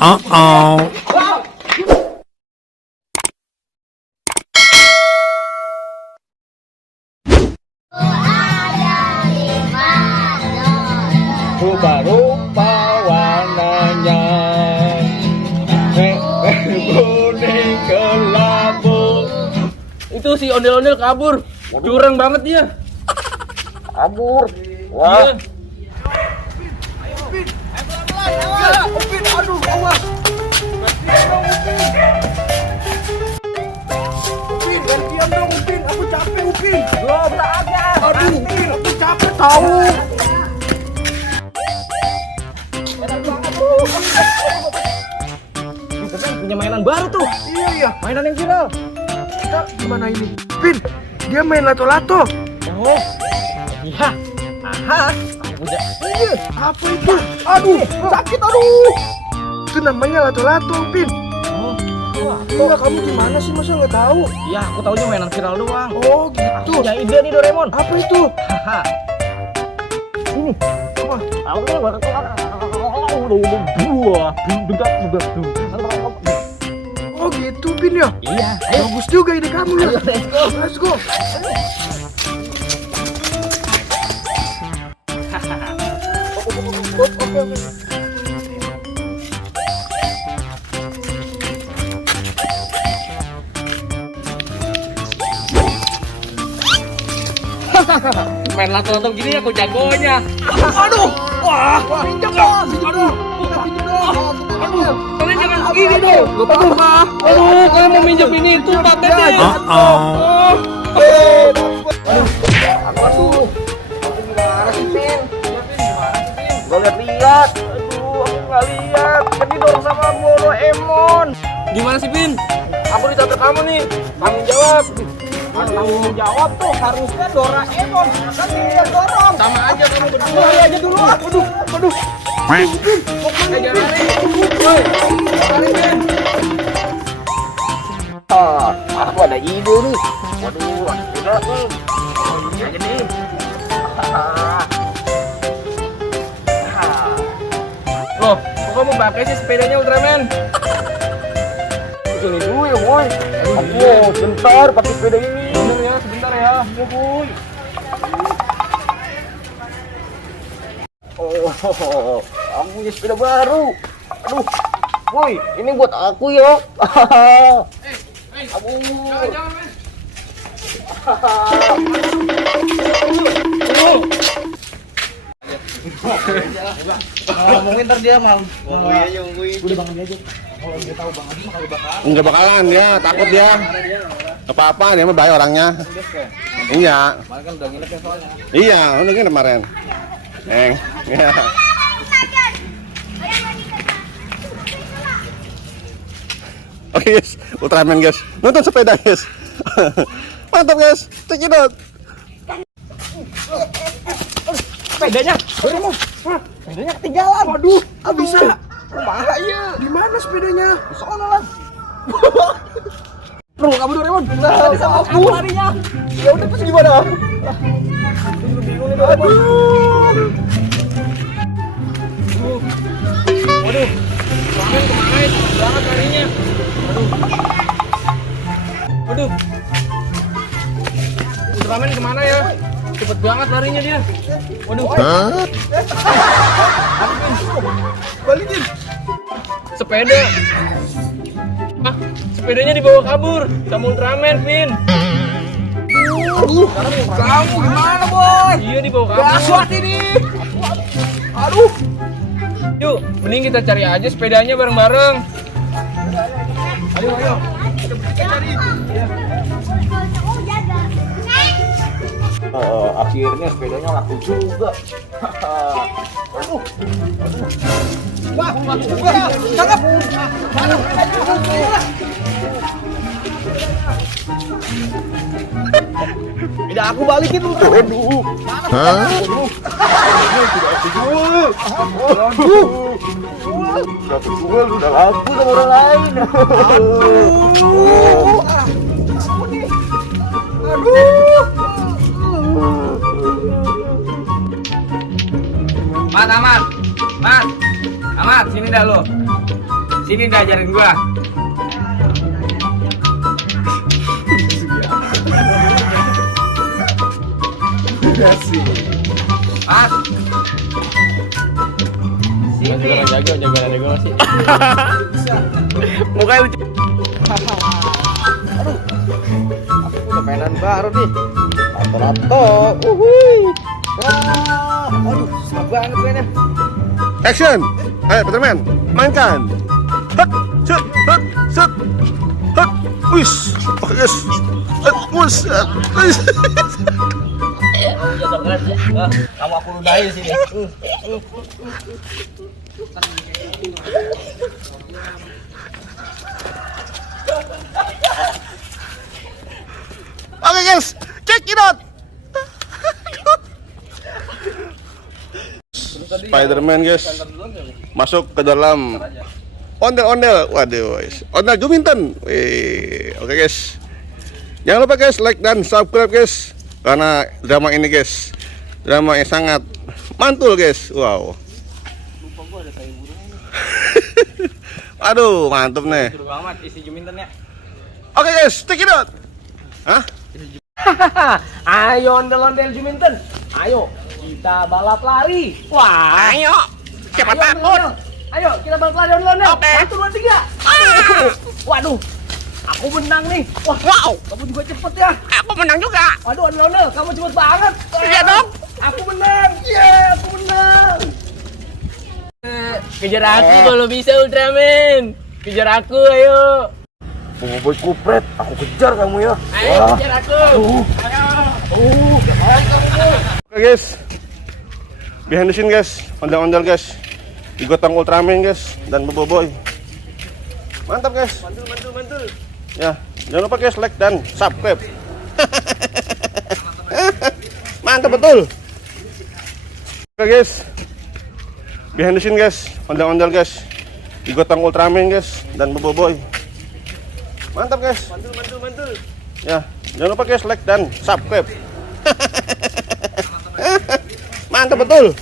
Uh-oh. Rupa-rupa warnanya, kuning kelabu. Itu si ondel-ondel kabur. Curang banget dia. Kabur. Wah. Upin, aduh, awas. Upin, gantian dong, Upin. Aku capek, Upin. Belum ada. Aduh, Upin, aku capek tahu. Punya mainan baru tuh. Iya. Mainan yang viral. Kita gimana ini? Upin, dia main lato-lato. Oh. Iya. Aha. Udah. Iya. Apa itu? Aduh, sakit, aduh. Itu namanya lato-lato, Upin. Oh. Enggak, kamu gimana sih? Masa nggak tahu? Iya, aku taunya mainan viral doang. Oh, gitu. Punya ide nih Doraemon. Apa itu? Haha. Ini. Apa? Aku kan buah. Oh, gitu, Upin ya? Iya. Ayo. Bagus juga ide kamu ya. Ayo, let's go. Let's go. Oke. Main lato-lato gini aku jagonya. Aduh, wah, pinjam dong. Aduh, Kalian jangan begini dong. Aduh, kalian mau minjem ini itu patennya. Uh-oh. Aduh. Aku gimana sih, Pin? Gak lihat-lihat. Aduh, aku nggak lihat. Kan didorong sama Doraemon. Gimana sih, Pin? Aku ditabrak kamu nih. Tanggung jawab. Tanggung jawab tuh harusnya Doraemon. Kan dia dorong. Sama aja kamu berdua. Lari aja dulu. Aduh. Jangan lari. Woi, lari, Pin. Aku ada ide nih. Waduh, udah nih. Aja nih. Loh, kok kamu pakai sih sepedanya Ultraman? Sini dulu ya, boy. Aku bentar pakai sepeda ini. Bener ya, sebentar ya. Ya, boy. Oh, aku punya sepeda baru. Aduh, boy, ini buat aku ya. Aduh. Jangan, men. Ngomongin ntar dia mau. Enggak bakalan dia, takut dia. Apa-apa dia mah baik orangnya. Iya. Iya, udah gini kemarin. Iya. Oke guys, Ultraman guys, nonton sepeda guys. Mantap guys, check it out. Sepedanya. Doraemon, Sepedanya ketinggalan. waduh, bisa. Kumaha ieu? Di mana sepedanya? Sono lah. Perlu kamu Doraemon. Nah, sama aku larinya. Ya udah, terus gimana? Aduh. Waduh. Ramen kemana itu? Banget larinya. Waduh. Ultraman kemana ya? Cepet banget larinya dia. Waduh. Balikin. Sepeda. Ah, sepedanya dibawa kabur sama Ultraman, Vin. Aduh, kamu gimana, boy? Iya, dibawa kabur. Gaswat ini. Aduh. Yuk, mending kita cari aja sepedanya bareng-bareng. Ayo. Akhirnya sepedanya laku juga. Wah, cakep. Tidak aku balikin lu. Aduh. Dapat jual udah laku sama orang lain. Amat, sini dah lo. Sini dah ajarin gua. Ah. Sini. Jago masih. Mukanya lucu. Aduh. Aku udah mainan baru nih. Lato-lato. Aduh, susah banget mainnya. Action. Ayo, Peterman, mainkan. Hut, shoot, hut, shoot. Hut, wis. Oke, guys. Wis. Wis. Kamu aku ludahin sini. Oke, guys. Check it out. Spiderman, guys, masuk ke dalam ondel-ondel. Waduh, guys. Ondel Juminten. Oke, guys. Jangan lupa, guys, like dan subscribe, guys. Karena drama ini, guys, drama yang sangat mantul, guys. Wow. Aduh, mantap nih. Seru banget isi Juminten ya. Oke, guys, check it out. Hah? Ayo ondel-ondel Juminten. Ayo kita balap lari. Wah. Ayo. Siapa Ayo, takut? ondel-ondel. Ayo kita balap lari ondel-ondel. Oke. 1, 2, 3. Waduh. Aku menang nih. Wah, Wow. kamu juga cepet ya. Aku menang juga. Waduh, ondel-ondel, kamu cepet banget. Iya dong. Aku menang. Aku menang. Kejar aku kalau bisa, Ultraman. Kejar aku, ayo. Boy kupret, aku kejar kamu ya. Ayo kejar aku. Oke, guys. Behind the scene, guys. Ondel-ondel, guys. Digotong Ultraman, guys, dan Boboiboy. Mantap, guys. Mantul. Ya, jangan lupa, guys, like dan subscribe. Mantap betul. Oke, guys. Behind the scene, guys. Ondel-ondel, guys. Digotong Ultraman, guys, dan Boboiboy. Mantap, guys. Mantul. Ya, jangan lupa, guys, like dan subscribe. Mantap betul.